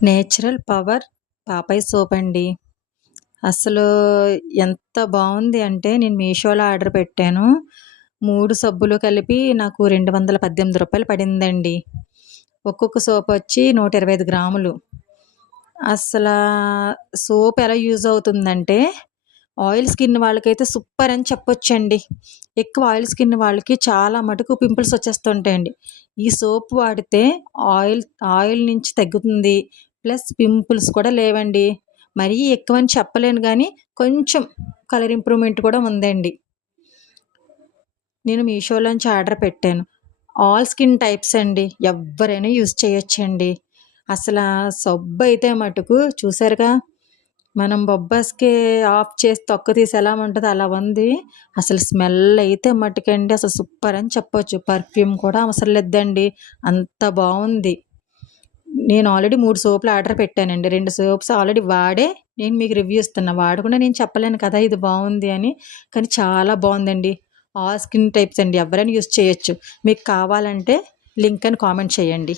Natural power పాపాయ్ soap అండి. అసలు ఎంత బావుంది అంటే నేను మీషోలో ఆర్డర్ పెట్టాను. 3 సబ్బులు కలిపి నాకు రూ. 218 పడిందండి. ఒక్కొక్క సోపొచ్చి 125 గ్రాములు. అసలా సోప్ ఎలా యూజ్ అవుతుందంటే, ఆయిల్ స్కిన్ వాళ్ళకైతే సూపర్ అని చెప్పొచ్చండి. ఎక్కువ ఆయిల్ స్కిన్ వాళ్ళకి చాలా మటుకు పింపుల్స్ వచ్చేస్తుంటాయండి. ఈ సోప్ వాడితే ఆయిల్ ఆయిల్ నుంచి తగ్గుతుంది. ప్లస్ పింపుల్స్ కూడా లేవండి. మరీ ఎక్కువని చెప్పలేను గానీ, కొంచెం కలర్ ఇంప్రూవ్‌మెంట్ కూడా ఉందండి. నేను మీషోలోంచి ఆర్డర్ పెట్టాను. ఆల్ స్కిన్ టైప్స్ అండి. ఎవ్వరైనా యూజ్ చేయొచ్చండి. అసలా సబ్బయితే మటుకు చూసారుగా, మనం బొబ్బాస్‌కి ఆఫ్ చేసి తొక్క తీసి ఎలా ఉంటదో అలా ఉంది. అసలు స్మెల్ అయితే మట్టుకండి అసలు సూపర్ అని చెప్పొచ్చు. పర్ఫ్యూమ్ కూడా అవసరం లేదండి. అంత బావుంది. నేను ఆల్రెడీ 3 సోపులు ఆర్డర్ పెట్టానండి. 2 సోప్స్ ఆల్రెడీ వాడే నేను మీకు రివ్యూ ఇస్తున్నా. వాడకుండా నేను చెప్పలేను కదా ఇది బావుంది అని. కానీ చాలా బావుందండి. ఆల్ స్కిన్ టైప్స్ అండి. ఎవ్వరైనా యూజ్ చేయొచ్చు. మీకు కావాలంటే లింక్ అని కామెంట్ చేయండి.